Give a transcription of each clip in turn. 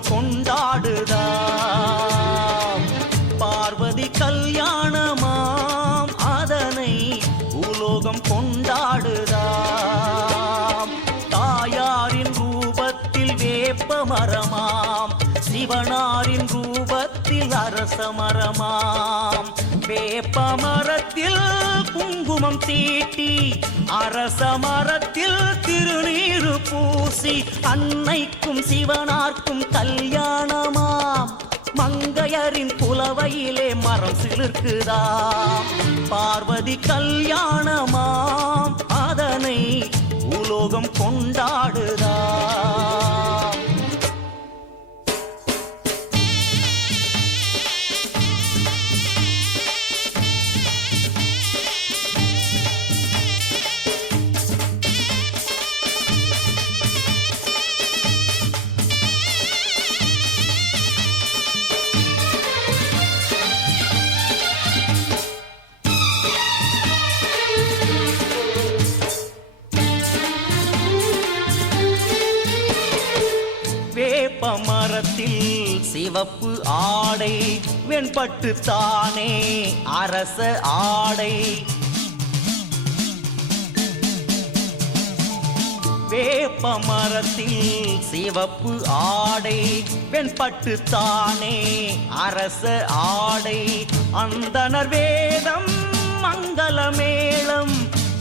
பூலோகம் கொண்டாடுதாம். பார்வதி கல்யாணமாம் அதனை பூலோகம் கொண்டாடுதாம். தாயாரின் ரூபத்தில் வேப்ப மரமாம், சிவனாரின் ரூபத்தில் அரச மரமாம். வேப்ப மரத்தில் குங்குமம் தீட்டி, அரச மரத்தில் திருநீரு பூசி, அன்னைக்கும் சிவனார்க்கும் கல்யாணமாம். மங்கையரின் புலவையிலே மரம் சிலிர்க்குதாம். பார்வதி கல்யாணமாம் அதனை பூலோகம் கொண்டாடுதாம். வேப்ப மரத்தில் சிவப்பு ஆடை, வெண்பட்டு தானே அரச ஆடை. வேப்ப மரத்தில் சிவப்பு ஆடை, வெண்பட்டு தானே அரச ஆடை. அந்தனர் வேதம் மங்கள மேளம்,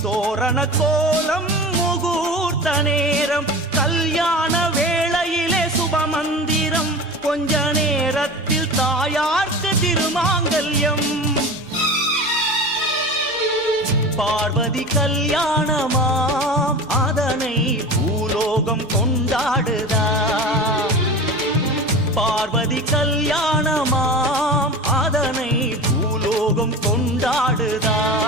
தோரண கோலம் முகூர்த்த நேரம். கல்யாண வேளையிலே சுபமந்திரம், கொஞ்ச நேரத்தில் தாயார்க்கு திருமாங்கல்யம். பார்வதி கல்யாணமாம் அதனை பூலோகம் கொண்டாடுதாம். பார்வதி கல்யாணமாம் அதனை பூலோகம் கொண்டாடுதாம்.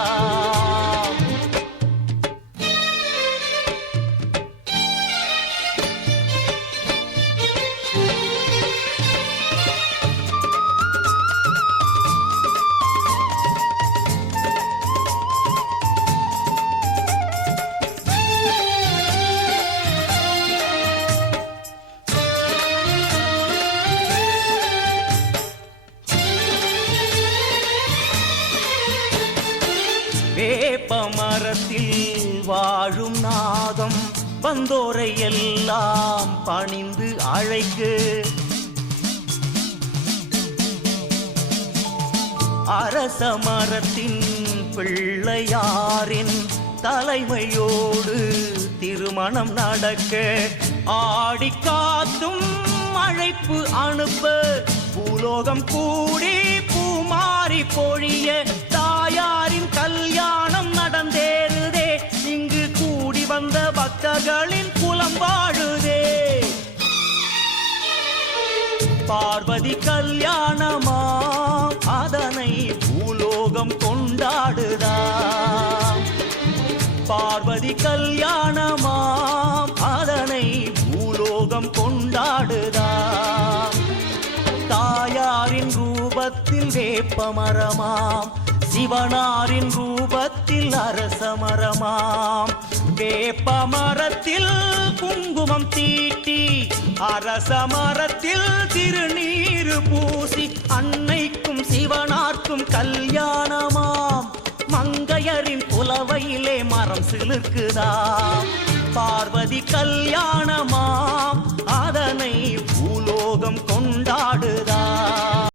வேப்ப மரத்தில் வாழும் நாகம், வந்தோரை எல்லாம் பணிந்து அழைக்கு. அரச மரத்தின் பிள்ளையாரின் தலைமையோடு திருமணம் நடக்க, ஆடி காத்தும் அழைப்பு அனுப்ப, பூலோகம் கூடி பூமாரி பொழிய. தாயாரின் கல்யாணம் நடந்தேறுதே, இங்கு கூடி வந்த பக்தர்களின் குலம் வாழுதே. பார்வதி கல்யாணமாம் அதனை பூலோகம் கொண்டாடுதாம். பார்வதி கல்யாணமாம் அதனை பூலோகம் கொண்டாடுதாம். தாயாரின் ரூபத்தில் வேப்ப மரமாம், சிவனாரின் ரூபத்தில் அரச மரமாம். வேப்ப மரத்தில் குங்குமம் தீட்டி, அரச மரத்தில் திருநீரு பூசி, அன்னைக்கும் சிவனார்க்கும் கல்யாணமாம். மங்கையரின் புலவையிலே மரம் சிலிர்க்குதாம். பார்வதி கல்யாணமாம்